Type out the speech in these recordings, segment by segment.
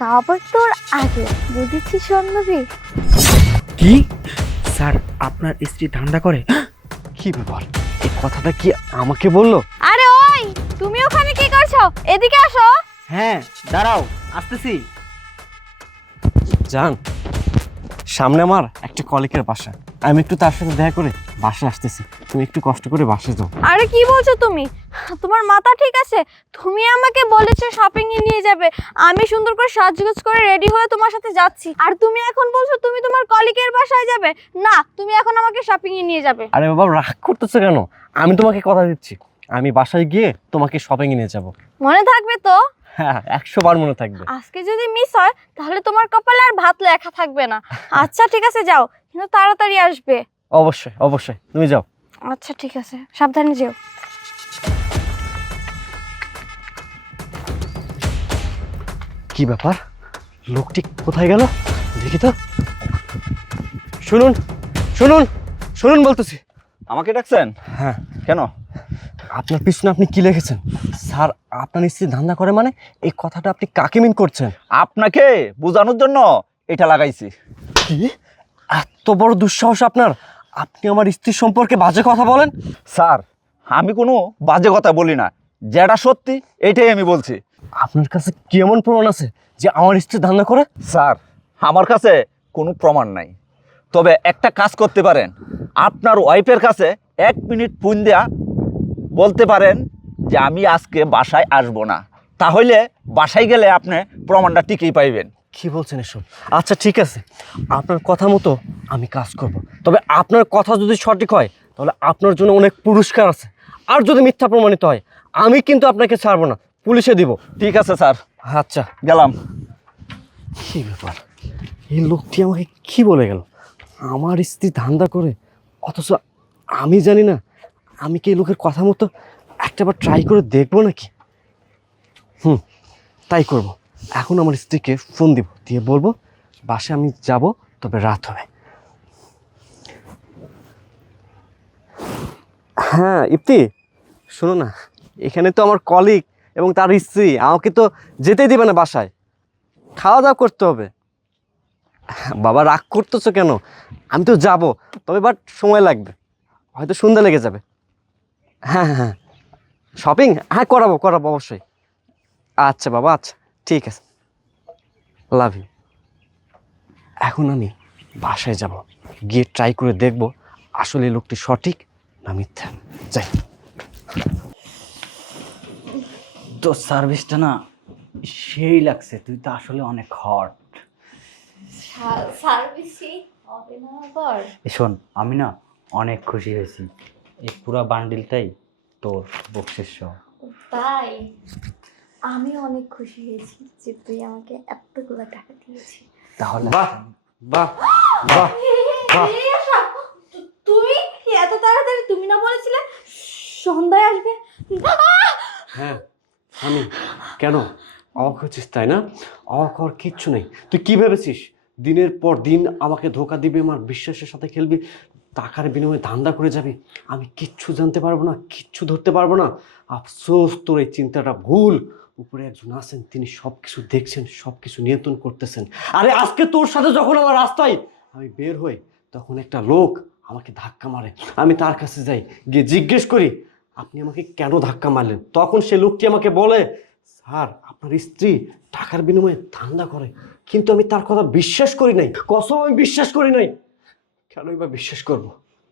তা আবার তোর আগে বুঝেছিস বান্ধবী? কি স্যার আপনার স্ত্রী ধান্দা করে? কি ব্যাপার, এই কথাটা কি আমাকে বললো? আরে ওই, তুমি ওখানে কি করছো? এদিকে আসো। হ্যাঁ দাঁড়াও, আসতেছি। জান, সামনে আমার একটা কলিগের বাসা, আমি একটু তার সাথে দেখা করে বাসা আসতেছি, তুমি একটু কষ্ট করে বাসে যাও। আরে কি বলছো তুমি? তোমার মাথা ঠিক আছে? তুমি আমাকে বলেছো শপিং এ নিয়ে যাবে, আমি সুন্দর করে সাজগোজ করে রেডি হয়ে তোমার সাথে যাচ্ছি, আর তুমি এখন বলছো তুমি তোমার কলিগের বাসায় যাবে? না, তুমি এখন আমাকে শপিং এ নিয়ে যাবে। আরে বাবা, রাগ করতেছো কেন? আমি তোমাকে কথা দিচ্ছি, আমি বাসায় গিয়ে তোমাকে শপিং এ নিয়ে যাবো। মনে থাকবে তো? হ্যাঁ, 100 বার মনে থাকবে। আজকে যদি মিস হয় তাহলে তোমার কপালে আর ভাত লেখা থাকবে না। আচ্ছা ঠিক আছে, যাও, কিন্তু তাড়াতাড়ি আসবে। অবশ্যই অবশ্যই, তুমি যাও। আচ্ছা ঠিক আছে, সাবধানে যেও। কি ব্যাপার, লোকটি কোথায় গেল দেখি তো। শুনুন শুনুন শুনুন বলতেছি। আমাকে ডাকছেন? হ্যাঁ, কেন? আপনার পিছনে আপনি কি লিখেছেন? স্যার আপনার স্ত্রী ধান্দা করে মানে এই কথাটা আপনি কাকে মিন করছেন? আপনাকে বোঝানোর জন্য এটা লাগাইছি। কি এত বড় দুঃসাহস আপনার? আপনি আমার স্ত্রী সম্পর্কে বাজে কথা বলেন? স্যার, আমি কোনো বাজে কথা বলি না, যেটা সত্যি এটাই আমি বলছি। আপনার কাছে কি এমন প্রমাণ আছে যে আমার স্ত্রী ধান্দা করে? স্যার, আমার কাছে কোনো প্রমাণ নাই, তবে একটা কাজ করতে পারেন, আপনার ওয়াইফের কাছে 1 মিনিট ফোন দেয়া বলতে পারেন যে আমি আজকে বাসায় আসবো না, তাহলে বাসায় গেলে আপনি প্রমাণটা ঠিকই পাইবেন। কি বলছেন এসব? আচ্ছা ঠিক আছে, আপনার কথা মতো আমি কাজ করব, তবে আপনার কথা যদি সঠিক হয় তাহলে আপনার জন্য অনেক পুরস্কার আছে, আর যদি মিথ্যা প্রমাণিত হয় আমি কিন্তু আপনাকে ছাড়বো না, পুলিশে দিব। ঠিক আছে স্যার, আচ্ছা গেলাম। কি ব্যাপার, এই লোকটি আমাকে কি বলে গেল? আমার স্ত্রী ধান্দা করে, অথচ আমি জানি না। আমি কি এই লোকের কথা মতো একটাবার ট্রাই করে দেখবো নাকি? তাই করব। এখন আমার স্ত্রীকে ফোন দিব, দিয়ে বলবো বাসে আমি যাব, তবে রাত হবে। হ্যাঁ ইপ্তি, শোনো না, এখানে তো আমার কলিগ এবং তার স্ত্রী, আমাকে তো যেতেই দিবে না বাসায়, খাওয়া দাওয়া করতে হবে। বাবা রাগ করতেছো কেন? আমি তো যাব, তবে বাট সময় লাগবে, হয়তো সন্ধ্যা লেগে যাবে। হ্যাঁ হ্যাঁ হ্যাঁ, শপিং হ্যাঁ করাবো করাবো অবশ্যই। আচ্ছা বাবা, আচ্ছা ঠিক আছে, লাভ ইউ। এখন আমি বাসায় যাব, গিয়ে ট্রাই করে দেখব আসলে এই লোকটি সঠিক না মিথ্যা। যাই। তো সার্ভিসটা না সেই লাগছে, তুই তো আসলে অনেক হট। সার্ভিসই হবে না আবার? শোন, আমি না অনেক খুশি হয়েছি, এই পুরো বান্ডিলটাই তোর বকশিস সহ। তাই আমি অনেক খুশি হয়েছি যে তুই আমাকে এতগুলো টাকা দিয়েছিস। তাহলে বাহ বাহ বাহ বাহ। তুমি এত তাড়াতাড়ি? তুমি না বলেছিলে সন্ধ্যায় আসবে? হ্যাঁ আমি, কেন অবাক হচ্ছিস তাই না? অবাক হওয়ার কিচ্ছু নেই। তুই কি ভেবেছিস দিনের পর দিন আমাকে ধোকা দিবি, আমার বিশ্বাসের সাথে খেলবি, টাকার বিনিময়ে ধান্দা করে যাবি? আমি কিচ্ছু জানতে পারবো না, কিচ্ছু ধরতে পারবো না। আফসোস, তোর এই চিন্তাটা ভুল। উপরে একজন আছেন, তিনি সব কিছু দেখছেন, সব কিছু নিয়ন্ত্রণ করতেছেন। আরে আজকে তোর সাথে যখন আমার রাস্তায় আমি বের হই, তখন একটা লোক আমাকে ধাক্কা মারে। আমি তার কাছে যাই, গিয়ে জিজ্ঞেস করি আপনি আমাকে কেন ধাক্কা মারলেন? তখন সে লোকটি আমাকে বলে, স্যার আপনার স্ত্রী টাকার বিনিময়ে ধান্দা করে। কিন্তু আমি তার কথা বিশ্বাস করি নাই, কসম আমি বিশ্বাস করি নাই। কেনই বা বিশ্বাস করব?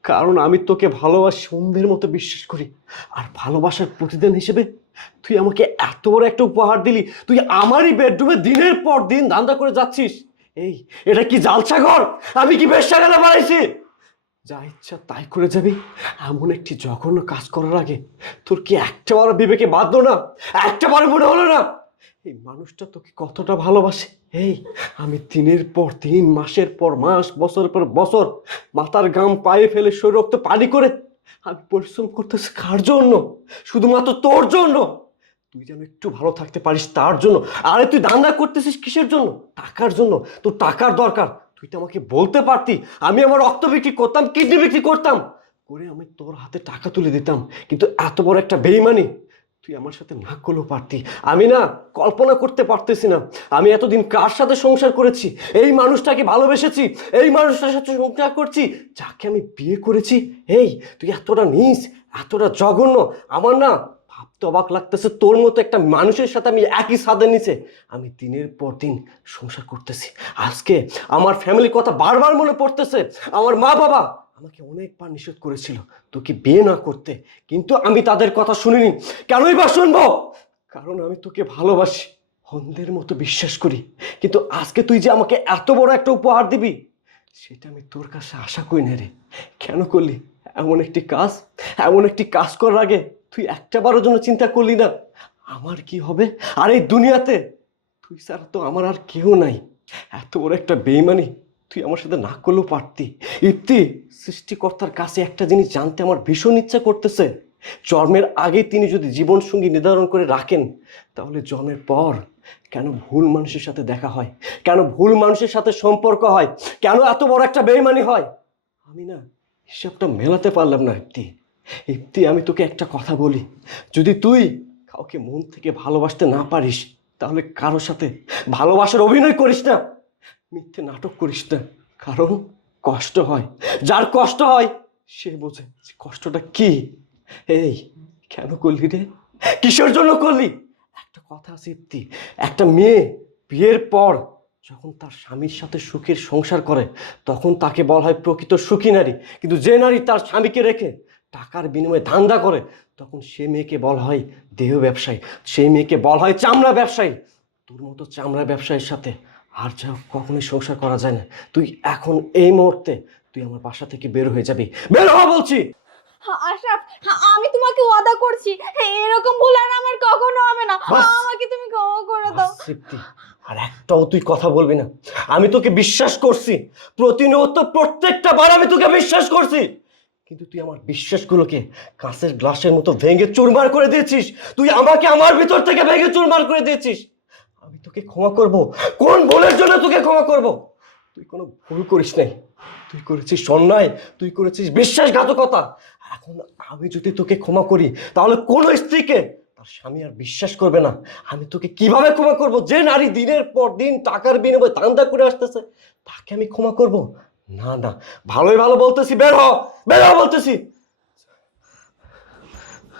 কারণ আমি তোকে ভালোবাসি, সন্ধ্যের মতো বিশ্বাস করি। আর ভালোবাসার প্রতিদান হিসেবে তুই আমাকে এত বড় একটা উপহার দিলি, তুই আমারই বেডরুমে দিনের পর দিন ধান্দা করে যাচ্ছিস। এই, এটা কি জালসাঘর? আমি কি বেশ্যাখানা বানাইছি? যা ইচ্ছা তাই করে যাবি, এমন একটি জঘন্য কাজ করার আগে তোর কি একটাবার বিবেকে বাঁধলো না? একটাবার মনে হলো না এই মানুষটা তোকে কতটা ভালোবাসে? এই, আমি দিনের পর দিন, মাসের পর মাস, বছরের পর বছর মাথার ঘাম পায়ে ফেলে শরীর রক্ত পানি করে আমি পরিশ্রম করতেছি কার জন্য? শুধুমাত্র তোর জন্য। তুই যেন একটু ভালো থাকতে পারিস তার জন্য। আরে তুই ধান্দা করতেছিস কিসের জন্য? টাকার জন্য। তোর টাকার দরকার, তুই তো আমাকে বলতে পারতি। আমি আমার রক্ত বিক্রি করতাম, কিডনি বিক্রি করতাম, করে আমি তোর হাতে টাকা তুলে দিতাম। কিন্তু এত বড় একটা বেইমানি তুই আমার সাথে না করলেও পারতি। আমি না কল্পনা করতে পারতেছি না আমি এতদিন কার সাথে সংসার করেছি, এই মানুষটাকে ভালোবেসেছি, এই মানুষটার সাথে সংসার করছি যাকে আমি বিয়ে করেছি। এই তুই এতটা নীচ, এতটা জঘন্য, আমার না ভাবতে অবাক লাগতেছে তোর মতো একটা মানুষের সাথে আমি একই ছাদের নিচে আমি দিনের পর দিন সংসার করতেছি। আজকে আমার ফ্যামিলির কথা বারবার মনে পড়তেছে। আমার মা বাবা আমাকে অনেকবার নিষেধ করেছিল তোকে বিয়ে না করতে, কিন্তু আমি তাদের কথা শুনিনি। কেনই বা শুনবো? কারণ আমি তোকে ভালোবাসি, অন্ধের মতো বিশ্বাস করি। কিন্তু আজকে তুই যে আমাকে এত বড় একটা উপহার দিবি সেটা আমি তোর কাছে আশা করি না রে। কেন করলি এমন একটি কাজ করার আগে তুই একটা বারের জন্য চিন্তা করলি না আমার কি হবে? আর এই দুনিয়াতে তুই ছাড়া তো আমার আর কেউ নাই। এত বড় একটা বেইমানি তুই আমার সাথে না করলেও পারতি। ইপ্তি, সৃষ্টিকর্তার কাছে একটা জিনিস জানতে আমার ভীষণ ইচ্ছা করতেছে। জন্মের আগে তিনি যদি জীবন সঙ্গী নির্ধারণ করে রাখেন, তাহলে জন্মের পর কেন ভুল মানুষের সাথে দেখা হয়, কেন ভুল মানুষের সাথে সম্পর্ক হয়, কেন এত বড় একটা বেইমানি হয়? আমি না হিসাবটা মেলাতে পারলাম না। ইপ্তি, আমি তোকে একটা কথা বলি, যদি তুই কাউকে মন থেকে ভালোবাসতে না পারিস তাহলে কারোর সাথে ভালোবাসার অভিনয় করিস না, মিথ্যে নাটক করিস না। কারণ কষ্ট হয়, যার কষ্ট হয় সে বোঝে যে কষ্টটা কি। এই কেন করলি রে? কিসের জন্য করলি? একটা কথা আছে ইপ্তি, একটা মেয়ে বিয়ের পর যখন তার স্বামীর সাথে সুখের সংসার করে তখন তাকে বলা হয় প্রকৃত সুখী নারী। কিন্তু যে নারী তার স্বামীকে রেখে টাকার বিনিময়ে ধান্দা করে তখন সে মেয়েকে বলা হয় দেহ ব্যবসায়ী, সেই মেয়েকে বলা হয় চামড়া ব্যবসায়ী। তোর মতো চামড়া ব্যবসায়ীর সাথে আর যা কখনোই সংসার করা যায় না। তুই এখন এই মুহূর্তে তুই আমার বাসা থেকে বের হয়ে যাবি, বের হ বলছি। আশরাফ, আমি তোমাকে ওয়াদা করছি এরকম ভুল আর আমার কখনো হবে না। বাস। আমাকে তুমি ক্ষমা করে দাও। তৃপ্তি, আর একটাও তুই কথা বলবি না। আমি তোকে বিশ্বাস করছি, প্রতিনিয়ত প্রত্যেকটা বার আমি তোকে বিশ্বাস করছি, কিন্তু তুই আমার বিশ্বাসগুলোকে কাঁচের গ্লাসের মতো ভেঙে চুরমার করে দিয়েছিস। তুই আমাকে আমার ভিতর থেকে ভেঙে চুরমার করে দিয়েছিস। আমি তোকে ক্ষমা করব? কোন ভুলের জন্য তোকে ক্ষমা করব? তুই কোনো ভুল করিস নাই, তুই করেছিস অন্যায়, তুই করেছিস বিশ্বাসঘাতকতা। এখন আমি যদি তোকে ক্ষমা করি তাহলে কোন স্ত্রীকে তার স্বামী আর বিশ্বাস করবে না। আমি তোকে কিভাবে ক্ষমা করব? যে নারী দিনের পর দিন টাকার বিনিময়ে ধান্দা করে আসতেছে তাকে আমি ক্ষমা করব? না না, ভালোই ভালো বলতেছি, বের হ, বের হ বলতেছি।